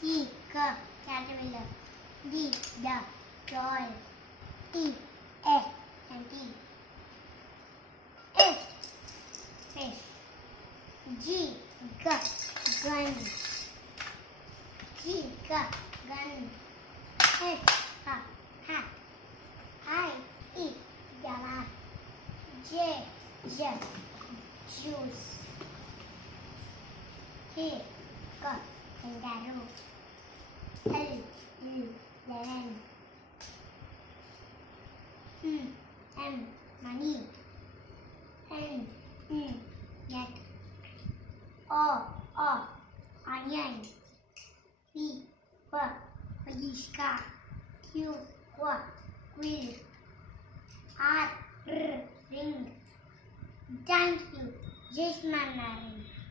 C. Caterpillar. D. Duck. Doll. E. F. Empty. F. Fish. G. Gun. G. Gun. H. Hat. I. E. Giraffe. J. Juice. K. Kangaroo. L. Lemon. M. Money. N. Net. O. Onion. P. Pishka. Q. Quill. R. Ring. Thank you. Jai Shri Ram.